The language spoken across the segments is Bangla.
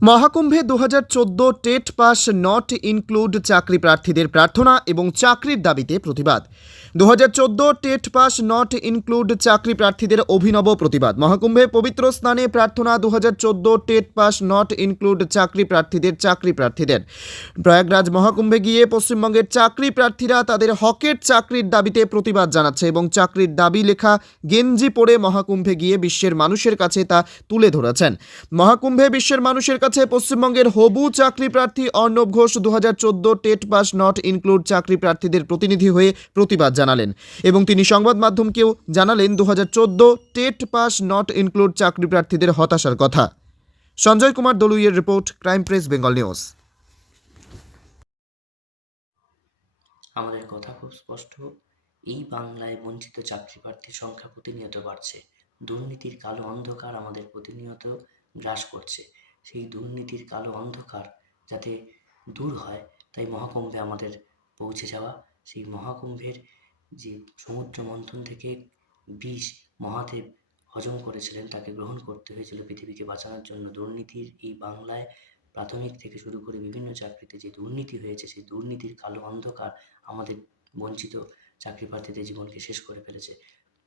মহাকুম্ভে দু হাজার চোদ্দ টেট পাস নট ইনক্লুড চাকরি প্রার্থীদের প্রার্থনা এবং চাকরির দাবিতে প্রতিবাদ। দু হাজার চোদ্দ টেট পাস নট ইনক্লুড চাকরি প্রার্থীদের অভিনব প্রতিবাদ। মহাকুম্ভে পবিত্র স্নানে প্রার্থনা দু হাজার চোদ্দ টেট পাস নট ইনক্লুড চাকরি প্রার্থীদের চাকরি প্রার্থীদের। প্রয়াগরাজ মহাকুম্ভে গিয়ে পশ্চিমবঙ্গের চাকরি প্রার্থীরা তাদের হকের চাকরির দাবিতে প্রতিবাদ জানাচ্ছে এবং চাকরির দাবি লেখা গেঞ্জি পরে মহাকুম্ভে গিয়ে বিশ্বের মানুষের কাছে তা তুলে ধরেছেন। মহাকুম্ভে বিশ্বের মানুষের কাছে পশ্চিমবঙ্গের হবু চাকরি প্রার্থী অর্ণব ঘোষ দু হাজার চোদ্দ টেট পাস নট ইনক্লুড চাকরি প্রার্থীদের প্রতিনিধি হয়ে প্রতিবাদ জানালেন। এবং তিনি সংবাদ মাধ্যমকেও জানালেন দু হাজার চোদ্দ টেট পাস নট ইনক্লুড চাকরি প্রার্থীদের হতাশার কথা। Sanjay Kumar দলুইয়ের report, crime press, Bengal news. আমাদের কথা খুব স্পষ্ট। এই বাংলায় বঞ্চিত চাকরি প্রার্থীর সংখ্যা প্রতিনিয়ত বাড়ছে। দুর্নীতির কালো অন্ধকার আমাদের প্রতিনিয়ত গ্রাস করছে। সেই দুর্নীতির কালো অন্ধকার যাতে দূর হয়, তাই মহাকুম্ভে আমাদের পৌঁছে যাওয়া। সেই মহাকুম্ভের যে সমুদ্র মন্থন থেকে বিষ মহাদেব হজম করেছিলেন, তাকে গ্রহণ করতে হয়েছিল পৃথিবীকে বাঁচানোর জন্য। দুর্নীতির এই বাংলায় প্রাথমিক থেকে শুরু করে বিভিন্ন চাকরিতে যে দুর্নীতি হয়েছে, সেই দুর্নীতির কালো অন্ধকার আমাদের বঞ্চিত চাকরি প্রার্থীদের জীবনকে শেষ করে ফেলেছে।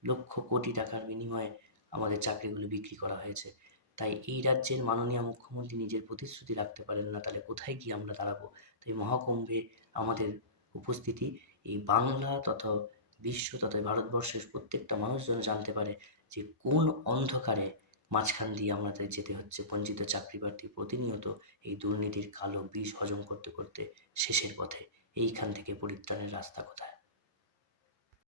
লক্ষ কোটি টাকার বিনিময়ে আমাদের চাকরিগুলো বিক্রি করা হয়েছে। তাই এই রাজ্যের মাননীয় মুখ্যমন্ত্রী নিজের প্রতিশ্রুতি রাখতে পারেন না, তাহলে কোথায় গিয়ে আমরা দাঁড়াবো? তাই মহাকুম্ভে আমাদের উপস্থিতি, এই বাংলা তথা বিশ্ব তথা ভারতবর্ষের প্রত্যেকটা মানুষ যেন জানতে পারে যে কোন অন্ধকারে মাঝখান দিয়ে আমাদের যেতে হচ্ছে। বঞ্চিত চাকরি প্রার্থী প্রতিনিয়ত এই দুর্নীতির কালো বিষ হজম করতে করতে শেষের পথে এইখান থেকে পরিত্রাণের রাস্তা কোথায়?